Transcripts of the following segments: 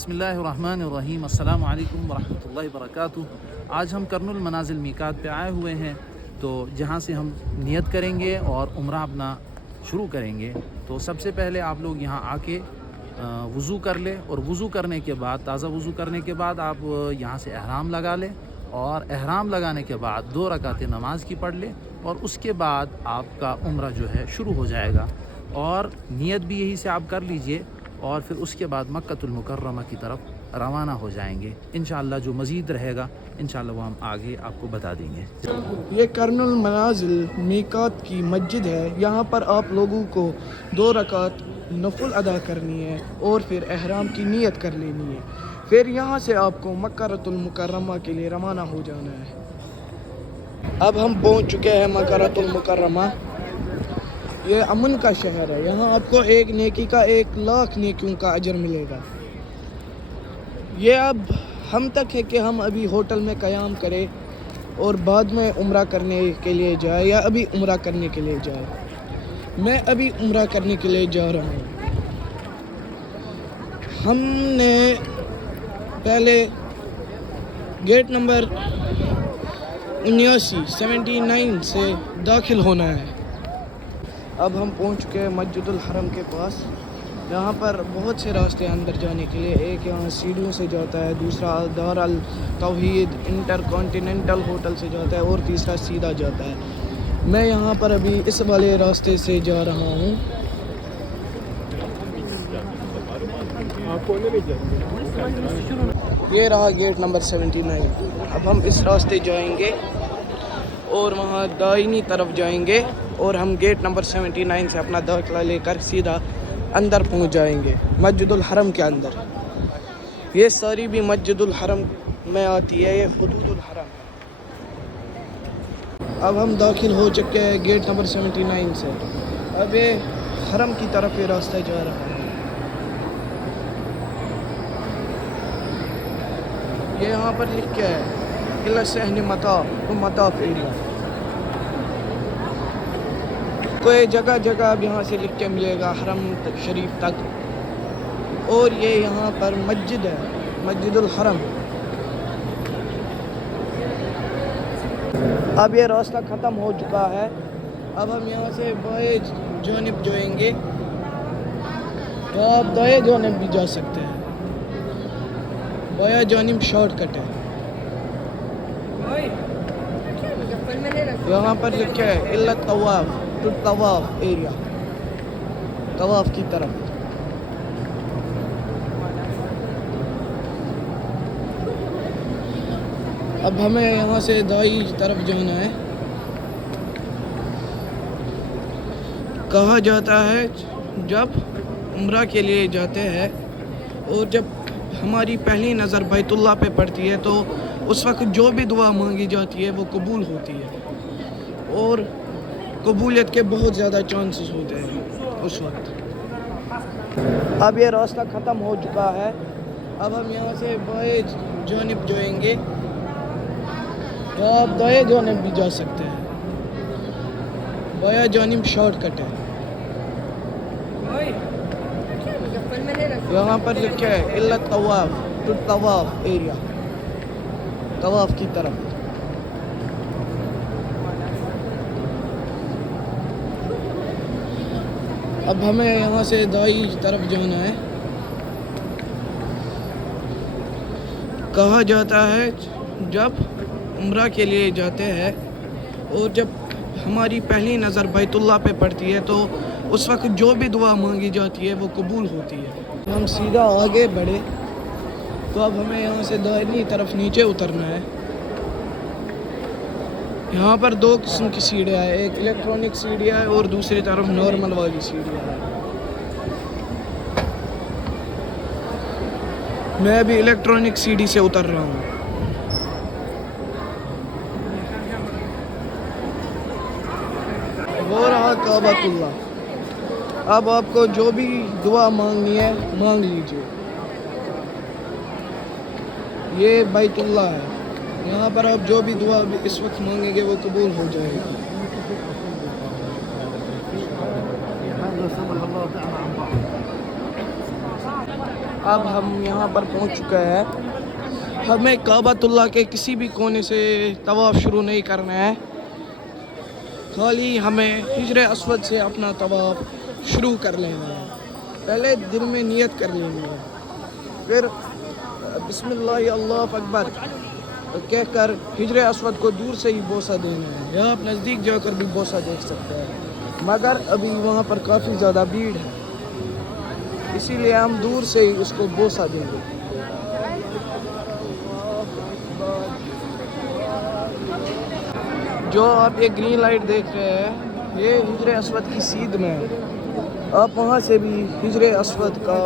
बिस्मिल्लाहिर्रहमानिर्रहीम। अस्सलामु अलैकुम वरहमतुल्लाहि वबरकातुहू। आज हम कर्नुल मनाजिल मीकात पे आए हुए हैं, तो जहाँ से हम नियत करेंगे और उम्रा अपना शुरू करेंगे। तो सबसे पहले आप लोग यहाँ आके वज़ू कर ले, और वज़ू करने के बाद, ताज़ा वज़ू करने के बाद आप यहाँ से एहराम लगा लें, और एहराम लगाने के बाद 2 रकातें नमाज की पढ़ लें, और उसके बाद आपका उम्रा जो है शुरू हो जाएगा। और नियत भी यही से आप कर लीजिए, और फिर उसके बाद मक्कतुल मुकर्रमा की तरफ रवाना हो जाएंगे। इंशाअल्लाह जो मज़ीद रहेगा इंशाअल्लाह वो हम आगे आपको बता देंगे। ये कर्नुल मनाजिल मीकात की मस्जिद है। यहाँ पर आप लोगों को 2 रकात नफल अदा करनी है और फिर एहराम की नियत कर लेनी है। फिर यहाँ से आपको मक्कतुल मुकर्रमा के लिए रवाना हो जाना है। अब हम पहुँच चुके हैं मक्कतुल मुकर्रमा। ये अमन का शहर है। यहाँ आपको एक नेकी का 1 लाख नेकियों का अजर मिलेगा। ये अब हम तक है कि हम अभी होटल में क़याम करें और बाद में उम्रा करने के लिए जाए, या अभी उम्रा करने के लिए जाए। मैं अभी उम्रा करने के लिए जा रहा हूँ। हमने पहले गेट नंबर 79 से दाखिल होना है। अब हम पहुँच चुके हैं मस्जिदुल हरम के पास। यहाँ पर बहुत से रास्ते अंदर जाने के लिए। एक यहाँ सीढ़ियों से जाता है, दूसरा दार अल तौहीद इंटरकॉन्टिनेंटल होटल से जाता है, और तीसरा सीधा जाता है। मैं यहाँ पर अभी इस वाले रास्ते से जा रहा हूँ। ये रहा गेट नंबर 79। अब हम इस रास्ते जाएंगे और वहाँ दाहिनी तरफ जाएंगे, और हम गेट नंबर 79 से अपना दाखिला लेकर सीधा अंदर पहुंच जाएंगे मस्जिदुल हरम के अंदर। ये सारी भी मस्जिदुल हरम में आती है, ये हुदूदुल हरम है। अब हम दाखिल हो चुके हैं गेट नंबर 79 से। अब ये हरम की तरफ ये रास्ता जा रहा है। ये यहाँ पर लिख के है इला सहन मताफ एरिया। कोई जगह जगह अब यहाँ से लिख के मिलेगा हरम शरीफ तक। और ये यहाँ पर मस्जिद है, मस्जिदुल हरम। अब ये रास्ता ख़त्म हो चुका है। अब हम यहाँ से बाएं जानिब जाएंगे, तो आप दाएं जानिब भी जा सकते हैं। बाएं जानिब शॉर्टकट है। यहाँ पर लिखा है इल्ला तवाफ टू तवाफ एरिया, तवाफ की तरफ। अब हमें यहाँ से दाई तरफ जाना है। कहा जाता है जब उम्रा के लिए जाते हैं और जब हमारी पहली नज़र बैतुल्लाह पे पड़ती है, तो उस वक्त जो भी दुआ मांगी जाती है वो कबूल होती है, और कबूलियत के बहुत ज़्यादा चांसेस होते हैं उस वक्त। अब ये रास्ता ख़त्म हो चुका है। अब हम यहाँ से बाएं जानिब जाएंगे, तो आप दाएं जानिब भी जा सकते हैं। बाएं जानिब शॉर्टकट है। यहाँ पर लिखा है इल्ला तवाफ टू तवाफ एरिया, तवाफ की तरफ। अब हमें यहाँ से दाई तरफ जाना है। कहा जाता है जब उम्रा के लिए जाते हैं और जब हमारी पहली नज़र बैतुल्लाह पे पड़ती है, तो उस वक्त जो भी दुआ मांगी जाती है वो कबूल होती है। हम सीधा आगे बढ़े, तो अब हमें यहाँ से दाहिनी तरफ नीचे उतरना है। यहाँ पर 2 किस्म की सीढ़ियाँ हैं, एक इलेक्ट्रॉनिक सीढ़ियाँ है और दूसरी तरफ नॉर्मल वाली सीढ़ियाँ है। मैं अभी इलेक्ट्रॉनिक सीढ़ी से उतर रहा हूँ। वो रहा काबतुल्लाह। अब आपको जो भी दुआ मांगनी है मांग लीजिए। ये बैतुल्लाह है। यहाँ पर आप जो भी दुआ इस वक्त मांगेंगे वो कबूल हो जाएगी। अब हम यहाँ पर पहुँच चुके हैं। हमें काबतुल्लाह के किसी भी कोने से तवाफ़ शुरू नहीं करना है, खाली हमें हिजर अस्वद से अपना तवाफ़ शुरू कर लेना है। पहले दिल में नियत कर लेनी है, फिर बिस्मिल्लाह अल्लाह अकबर कहकर हिजर अस्वद को दूर से ही बोसा देना है, या आप नज़दीक जाकर भी बोसा देख सकते हैं, मगर अभी वहाँ पर काफ़ी ज़्यादा भीड़ है, इसीलिए हम दूर से ही उसको बोसा देंगे। जो आप ये ग्रीन लाइट देख रहे हैं, ये हिजर अस्वद की सीध में है। आप वहाँ से भी हिजर अस्वद का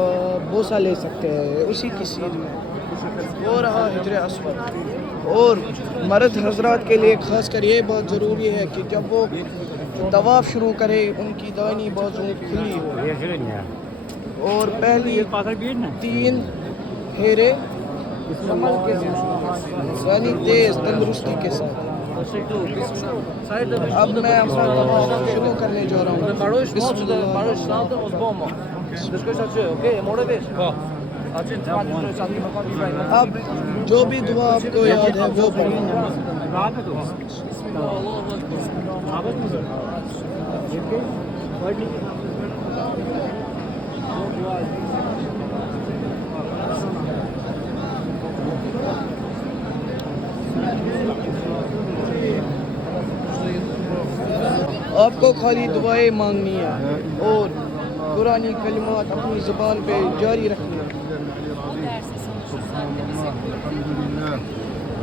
बोसा ले सकते हैं, उसी की सीध में वो रहा हिजर अस्वद। और मर्द हजरात के लिए ख़ास कर ये बहुत ज़रूरी है कि जब वो तवाफ़ शुरू करे उनकी दाहिनी बाजू खुली हो और पहली 3 फेरे संभल के साथ, यानी तेज़ तंदुरुस्ती के साथ। अब मैं अपना तवाफ़ शुरू करने जा रहा हूँ। अब जो भी दुआ आपको याद है वो आपको खाली दुआएं मांगनी है और कुरानी कलिमात अपनी ज़ुबान पे जारी रखनी है।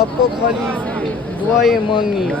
आपको खाली दुआएं मांगनी है,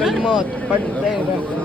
कलिमात पढ़ते रहना।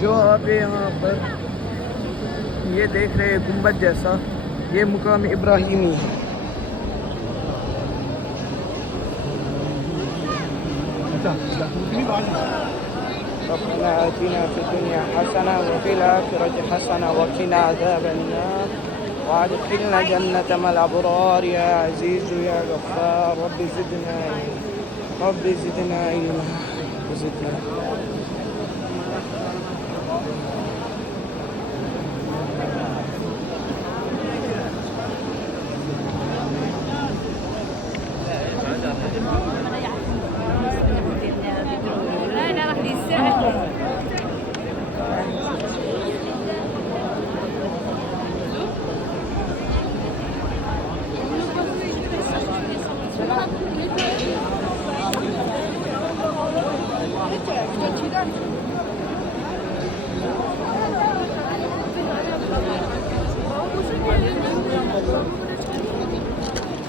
जो आप यहाँ पर ये देख रहे हैं गुंबद जैसा, ये मुकाम इब्राहिमी है। रब्बना आतिना फिद दुनिया हसना व फिल आखिरति हसना व किना अज़ाबन नार वअदखिलना जन्नतल अबरार या अज़ीज़ या गफ्फार रब्बि ज़िदना इल्मा ज़िदना।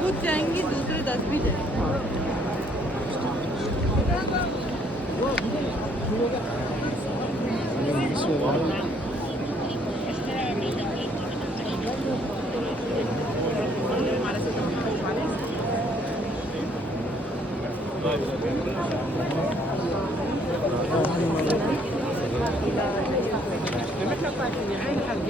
कुछ जाएंगे, दूसरे 10 भी जाएंगे।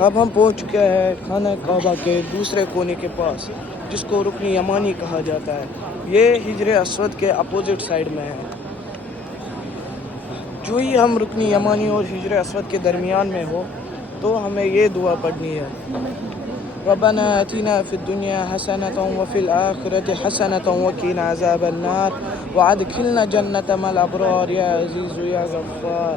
अब हम पहुंच चुके हैं खाना काबा के दूसरे कोने के पास, जिसको रुकनी यमानी कहा जाता है। ये हिजर अस्वद के अपोजिट साइड में है। जो ही हम रुकनी यमानी और हिजर अस्वद के दरमियान में हो तो हमें ये दुआ पढ़नी है, रब्बना आतिना फिद दुनिया हसनतन व फिल आखिरति हसनतन व क़िना अज़ाबन नार व अदखिलना जन्नतल अबरार या अज़ीज़ या गफ्फार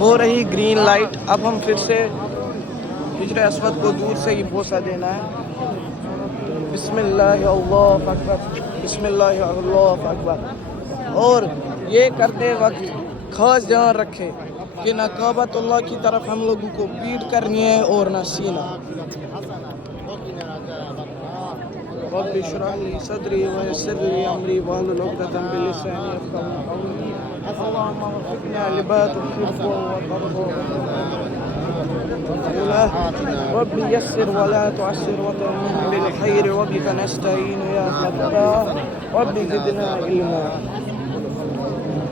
हो रही ग्रीन लाइट। अब हम फिर से हिजर अस्वद को दूर से ही बोसा देना है। बिस्मिल्लाह अल्लाह अकबर बिस्मिल्लाह अल्लाह अकबर। और ये करते वक्त खास ध्यान रखें कि ना काबतुल्लाह की तरफ हम लोगों को पीठ करनी है और ना सीना। रब्बि इश्रह ली सदरी वयस्सिर ली अमरी वाहलुल उक़दतम मिन लिसानी यफ़क़हू क़ौली। अल्लाहुम्मा वफ़िक़ना लिमा तुहिब्बु व तर्ज़ा। रब्बि यस्सिर वला तुअस्सिर वतम्मिम बिल खैर वबिका नस्तईन या फ़त्ताह रब्बि ज़िदना इल्मा।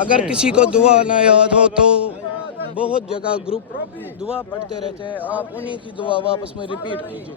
अगर किसी को दुआ ना याद हो तो बहुत जगह ग्रुप दुआ पढ़ते रहते हैं, आप उन्हीं की दुआ वापस में रिपीट कीजिए।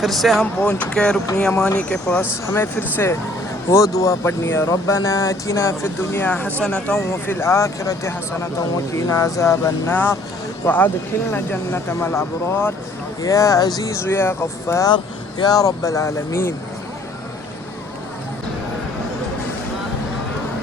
फिर से हम पहुंच चुके हैं रुकनी यमानी के पास हमें फिर से वो दुआ पढ़नी है रब्बना आतिना फिद दुनिया हसनतन व फिल आखिरति हसनतन व क़िना अज़ाबन्नार व अदखिलना जन्नत मल अबरार या अज़ीज़ या गफ़्फ़ार या रब्बल आलमीन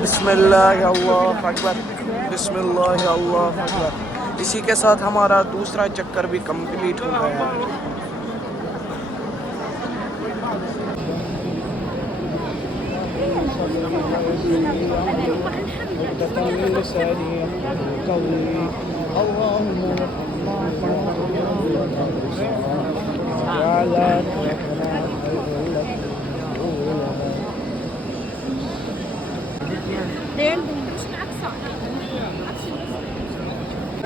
बिस्मिल्लाह अल्लाह अकबर बिस्मिल्लाह अल्लाह अकबर इसी के साथ हमारा दूसरा चक्कर भी कंप्लीट हो गया है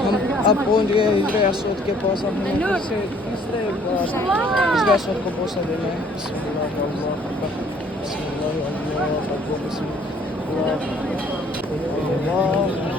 हम अब पहुंच गए हिजरे असवद के पास अब हमें फिर से तीसरे हिजरे असवद को पहुंचा देना है बिस्मिल्लाह अल्लाह अकबर बिस्मिल्लाह अल्लाह अकबर बिस्मिल्लाह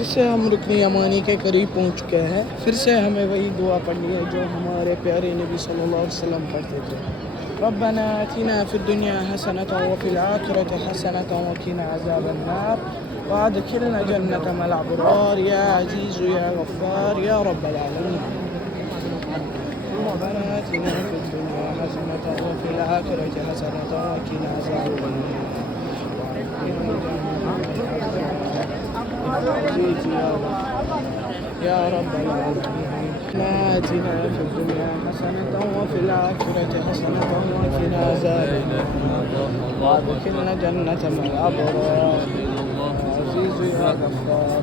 फिर से हम रुकन यमानी के करीब पहुंच चुके हैं। फिर से हमें वही दुआ पढ़नी है जो हमारे प्यारे नबी सल्लल्लाहु अलैहि वसल्लम पढ़ते थे। रब्बना आतिना फिद दुनिया हसनतन व फिल आखिरति हसनतन व क़िना अज़ाबन्नार वअदखिलना जन्नत मल अबरार या अज़ीज़ या गफ़्फ़ार या रब्बल आलमीन। रब्बना आतिना फिद दुनिया हसनतन व फिल आखिरति हसनतन व क़िना अज़ाबन्नार या रब्बल आलमीन। आतिना फिद दुनिया हसनतन व फिल आखिरति हसनतन व क़िना अज़ाबन्नार वअदखिलना जन्नत मल अबरार अज़ीज़ या गफ़्फ़ार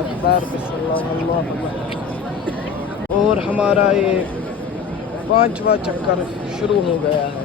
अकबर बिस्मिल्लाह। और हमारा ये 5वां चक्कर शुरू हो गया है।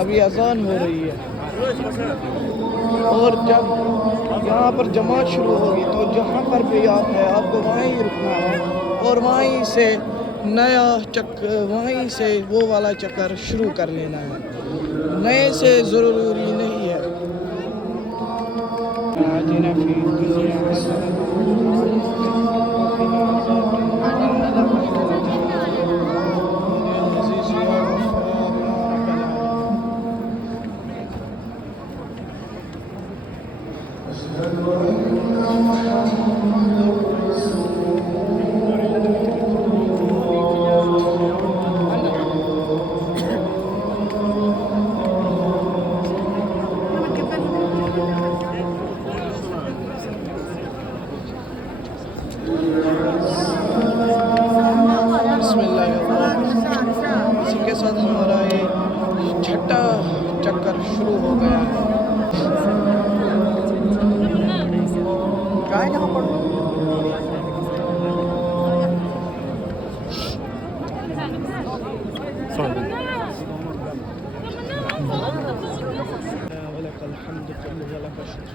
अभी अजान हो रही है और जब यहाँ पर जमात शुरू होगी तो जहाँ पर भी आप है आपको वहीं रुकना है और वहीं से नया चक्कर वहीं से वो वाला चक्कर शुरू कर लेना है। नए से ज़रूरी नहीं है। इसी के साथ हमारा ये 6ठा चक्कर शुरू हो गया है। वलकल हम्दु कुल्लु वलकल शुक्र।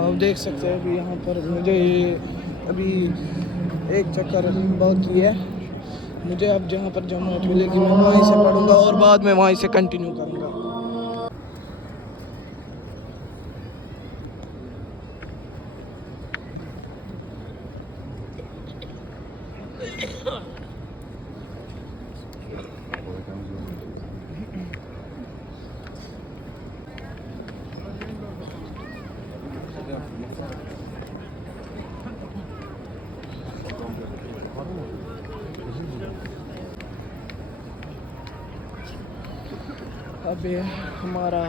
आप देख सकते हैं अभी यहाँ पर मुझे अभी एक चक्कर बाकी है। मुझे अब जहाँ पर जमात मिलेगी मैं वहीं से पढ़ूंगा और बाद में वहीं से कंटिन्यू करूँगा। अब ये हमारा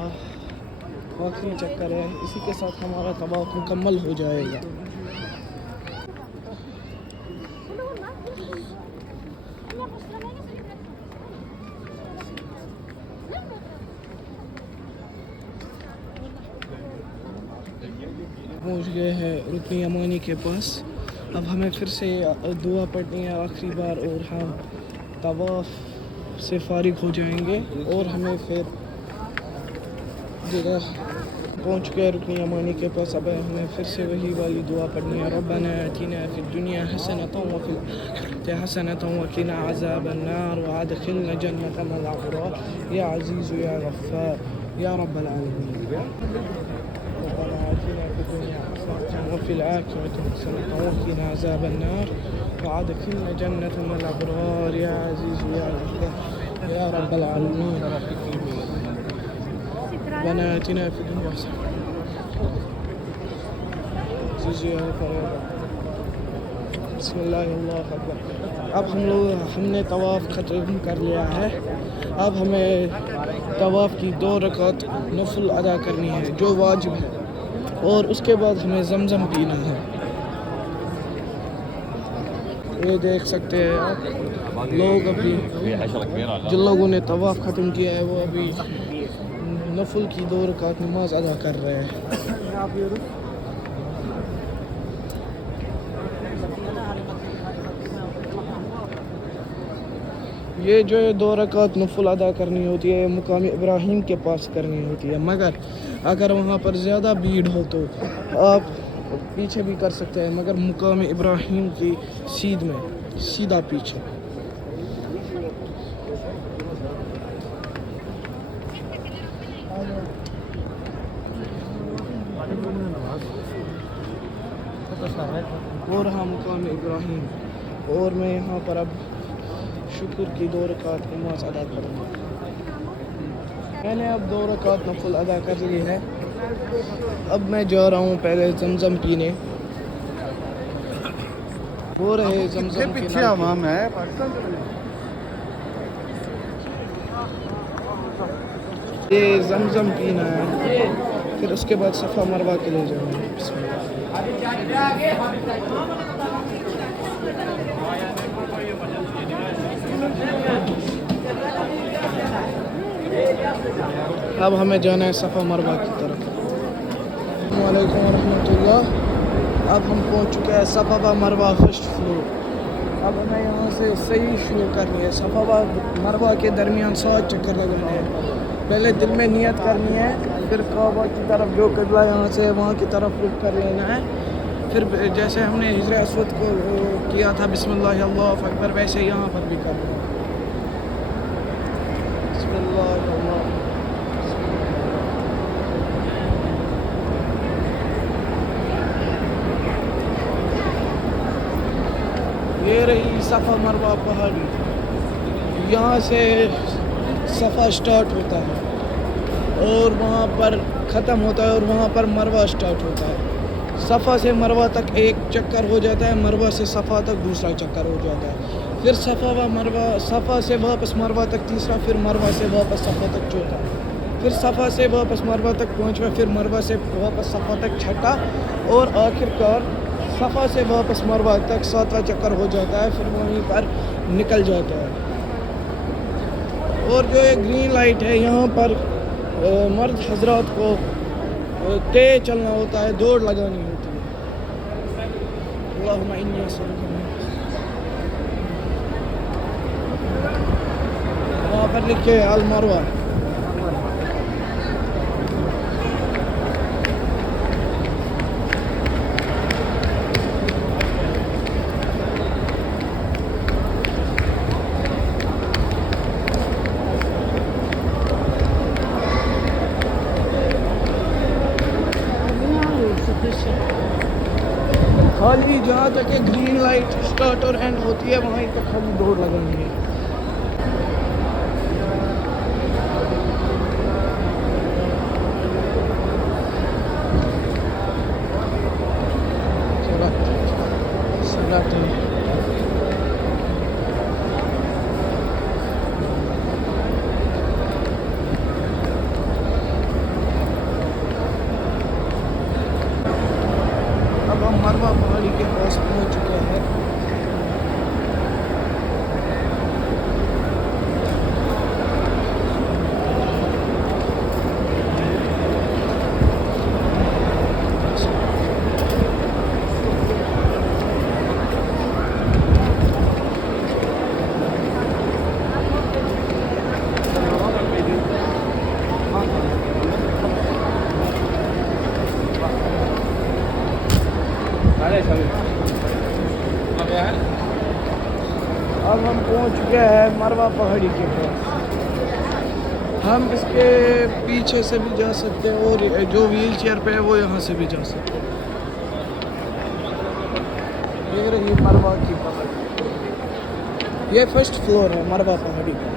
आखिरी चक्कर है। इसी के साथ हमारा तवाफ मुकम्मल हो जाएगा। पहुंच गए हैं रुकन यमानी के पास। अब हमें फिर से दुआ पढ़नी है आखिरी बार और हम तवाफ़ से फारिग हो जाएंगे और हमें फिर जगह पहुंच गए रुकन यमानी के पास। अब हमें फिर से वही वाली दुआ पढ़नी है, रब्बना आतिना फिद दुनिया हसनतन व फिल आखिरति हसनतन व क़िना अज़ाबन्नार व अदखिलना जन्नतल अबरार या अज़ीज़ या गफ़्फ़ार या रब्बल आलमीन। रब्बना आतिना फिद दुनिया हसनतन व फिल आखिरति हसनतन व क़िना अज़ाबन्नार व अदखिलना जन्नतल अबरार या अज़ीज़ या गफ़्फ़ार या रब्बल आलमीन। रब्बना आतिना फिद दुनिया हसनतन बिस्मिल्लाह अकबर। अब हमने तवाफ़ ख़त्म कर लिया है। अब हमें तवाफ़ की 2 रकात नफल अदा करनी है जो वाजिब है और उसके बाद हमें ज़मज़म पीना है। ये देख सकते हैं आप लोग अभी जिन लोगों ने तवाफ़ ख़त्म किया है वो अभी नफल की 2 रकात नमाज अदा कर रहे हैं। ये जो 2 रकात नफल अदा करनी होती है मुकाम इब्राहिम के पास करनी होती है, मगर अगर वहाँ पर ज़्यादा भीड़ हो तो आप पीछे भी कर सकते हैं, मगर मुकाम इब्राहिम की सीधा पीछे। और हाँ मुकाम इब्राहिम। और मैं यहाँ पर अब शुक्र की 2 रकात नमाज अदा करूँगा। मैंने अब 2 रकात नफल अदा कर ली है। अब मैं जा रहा हूँ पहले ज़मज़म पीने। हो रहे ज़मज़म पीछे आवाम है पाकिस्तान। ये ज़मज़म पीना है, फिर उसके बाद सफ़ा मरवा के ले जाऊँगा। बिस्मिल्लाह। अब हमें जाना है सफ़ा मरवा की तरफ। अस्सलामु अलैकुम रहमतुल्लाह। अब हम पहुंच चुके हैं सफ़ा मरवा फर्स्ट फ्लोर। अब हमें यहाँ से सही शुरू करनी है। सफ़ा मरवा के दरमियान 7 चक्कर लगाने हैं। पहले दिल में नियत करनी है, फिर काबा की तरफ जो किबला यहाँ से वहाँ की तरफ रुख कर लेना है। फिर जैसे हमने हिजर अस्वद को किया था बिस्मिल्लाह अल्लाहु अकबर, वैसे यहाँ पर भी करना है। बिस्मिल्लाह अल्लाह। ये रही सफ़ा मरवा पहाड़ी। यहाँ से सफ़ा स्टार्ट होता है और वहाँ पर ख़त्म होता है और वहाँ पर मरवा स्टार्ट होता है। सफ़ा से मरवा तक एक चक्कर हो जाता है, मरवा से सफ़ा तक दूसरा चक्कर हो जाता है, फिर सफ़ा से वापस मरवा तक तीसरा, फिर मरवा से वापस सफ़ा तक चौथा, फिर सफ़ा से वापस मरवा तक 5वां, फिर मरवा से वापस सफ़ा तक 6ठा और आखिरकार सफ़ा से वापस मरवा तक 7वां चक्कर हो जाता है। फिर वहीं पर निकल जाता है। और जो ये ग्रीन लाइट है यहाँ पर मर्द हजरात को तेज चलना होता है, दौड़ लगानी होती है। अल्लाहुम्मा इन्नी अस्अलुका, वहाँ पर लिखे अल मरवा। खाली जहाँ तक ग्रीन लाइट स्टार्ट और एंड होती है वहीं तक खाली दौड़ लगानी है। अब हम मरवा पहाड़ी के पास पहुँच चुके हैं। अब हम पहुंच चुके हैं मरवा पहाड़ी के पास। हम इसके पीछे से भी जा सकते हैं और जो व्हील चेयर पे है वो यहाँ से भी जा सकते हैं। देख रही मरवा की पहाड़ी, ये फर्स्ट फ्लोर है मरवा पहाड़ी का।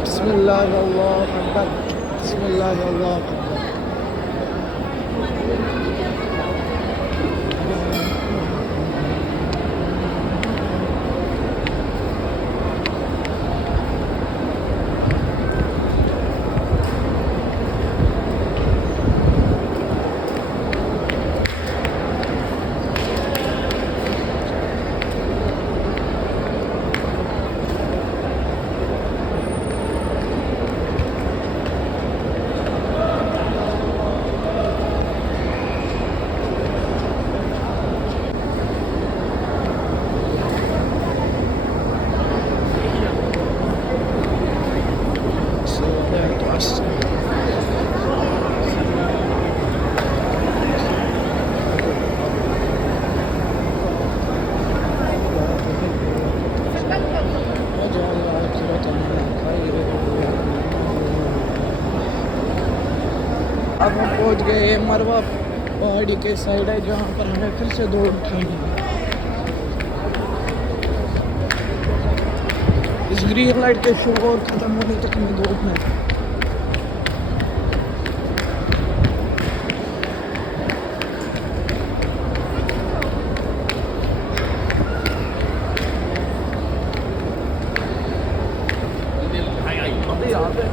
बिस्मिल्लाह अल्लाहु अकबर, बिस्मिल्लाह अल्लाहु अकबर। अब हम पहुंच गए ये मरवा पहाड़ी के साइड है जहाँ पर हमें फिर से दौड़ उठानी है। इस ग्रीन लाइट के शो और ख़त्म होने तक हमें दौड़ना है।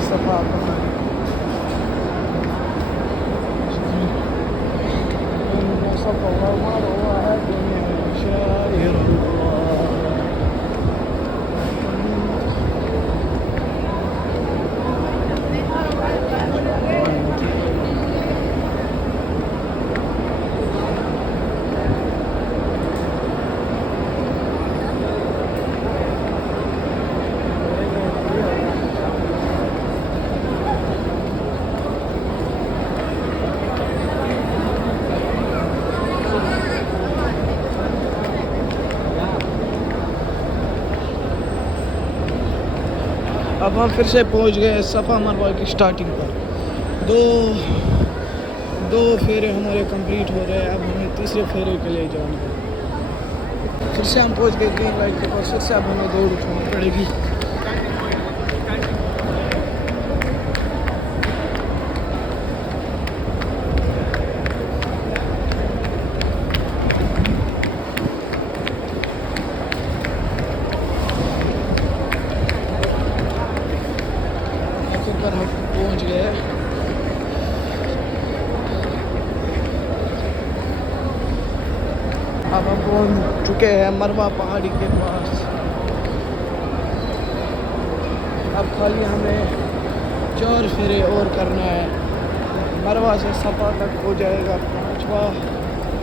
सफा अब हम फिर से पहुंच गए सफ़ा मरवा की स्टार्टिंग पर। दो फेरे हमारे कंप्लीट हो रहे हैं, अब हमें तीसरे फेरे के लिए जाना है। फिर से हम पहुंच गए ग्रीन लाइट के पास, फिर से अब हमें दौड़ उठानी पड़ेगी। पर हम पहुंच गए। अब हम पहुंच चुके हैं मरवा पहाड़ी के पास। अब खाली हमें 4 फेरे और करना है। मरवा से सफ़ा तक हो जाएगा 5वां,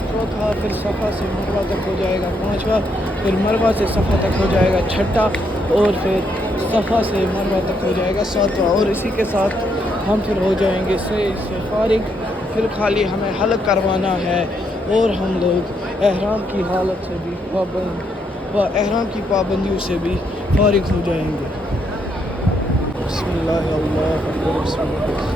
चौथा, फिर सफ़ा से मरवा तक हो जाएगा 5वां, फिर मरवा से सफ़ा तक हो जाएगा 6ठा, और फिर सफ़ा से मरवा तक हो जाएगा 7वां। और इसी के साथ हम फिर हो जाएंगे से फारिग। फिर खाली हमें हल्क करवाना है और हम लोग एहराम की हालत से भी एहराम की पाबंदियों से भी फारिग हो जाएंगे। बिस्मिल्लाह अल्लाहु अकबर, बिस्मिल्लाह।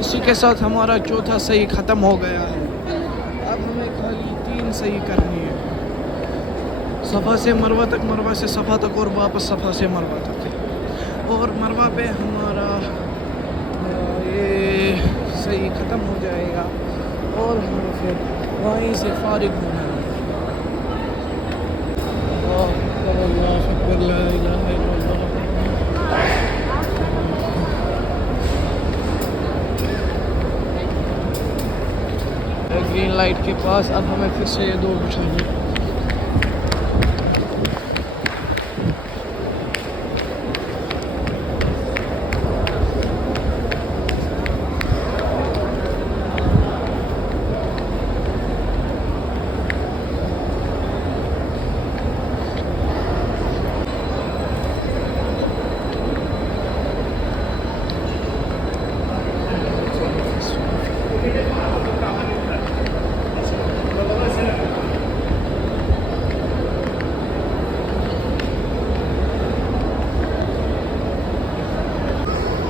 इसी के साथ हमारा चौथा सही ख़त्म हो गया है। अब हमें खाली 3 सही करनी है, सफ़ा से मरवा तक, मरवा से सफ़ा तक और वापस सफ़ा से मरवा तक। और मरवा पे हमारा ये सही ख़त्म हो जाएगा और हमें फिर वहीं से फारिग होना है। अल्लाह अकबर, ला इलाहा इल्लल्लाह। ग्रीन लाइट के पास अब हमें फिर से ये दौड़ उठानी है।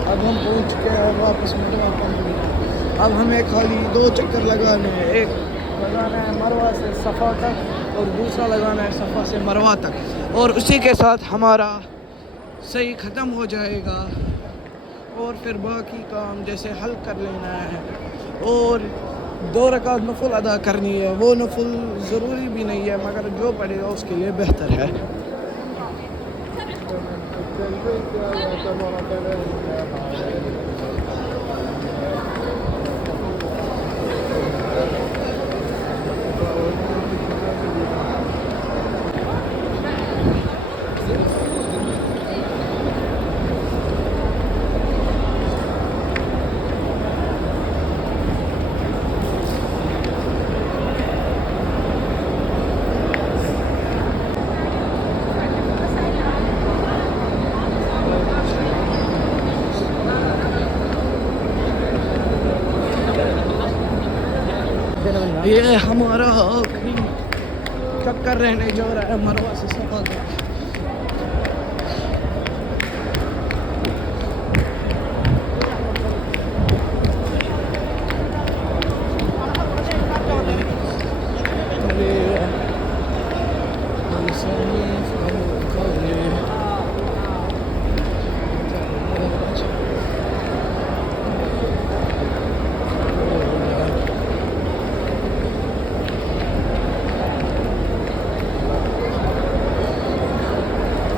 अब हम पहुंच चुके हैं वापस मरवा पर। अब हमें खाली 2 चक्कर लगाने हैं, एक लगाना है मरवा से सफ़ा तक और दूसरा लगाना है सफ़ा से मरवा तक, और उसी के साथ हमारा सही ख़त्म हो जाएगा। और फिर बाकी काम जैसे हल कर लेना है और 2 रकात नफल अदा करनी है। वो नफल ज़रूरी भी नहीं है मगर जो पड़ेगा उसके लिए बेहतर है। ये हमारा आखिरी चक्कर रहने जा रहा है मरवा से सफ़ा तक।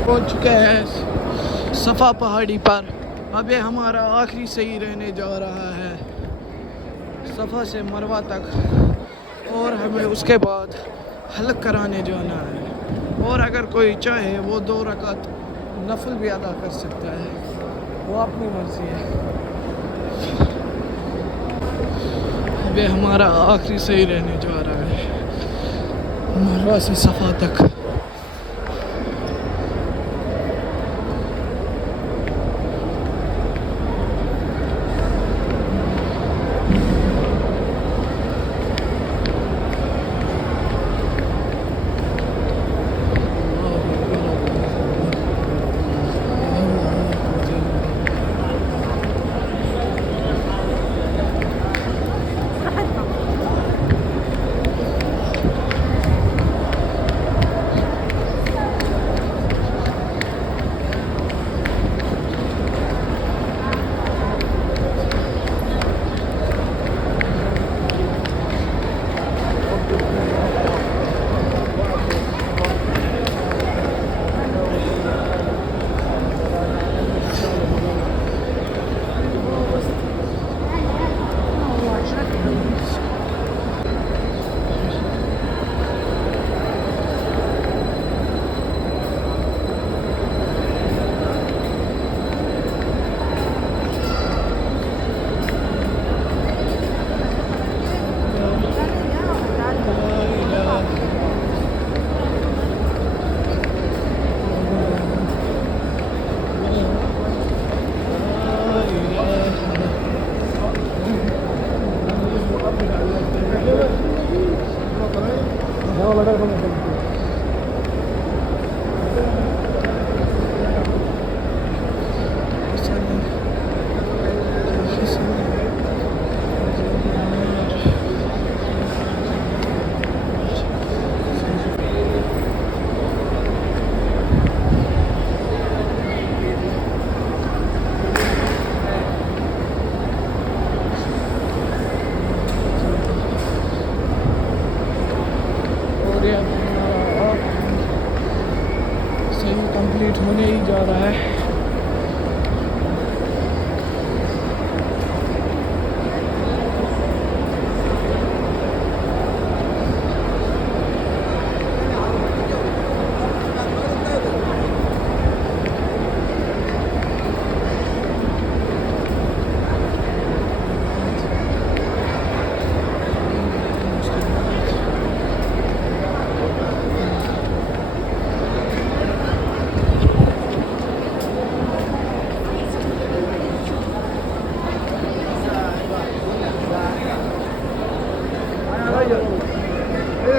पहुंच चुके हैं सफ़ा पहाड़ी पर। अब ये हमारा आखिरी सही रहने जा रहा है सफ़ा से मरवा तक, और हमें उसके बाद हलक कराने जाना है। और अगर कोई चाहे वो 2 रकात नफल भी अदा कर सकता है, वो अपनी मर्ज़ी है। अब ये हमारा आखिरी सही रहने जा रहा है मरवा से सफ़ा तक। कंप्लीट होने ही जा रहा है।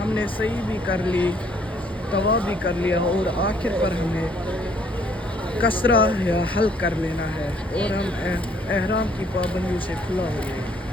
हमने सही भी कर ली, तवा भी कर लिया और आखिर पर हमें कसरा या हल कर लेना है और हम एहराम की पाबंदियों से खुला हो गए।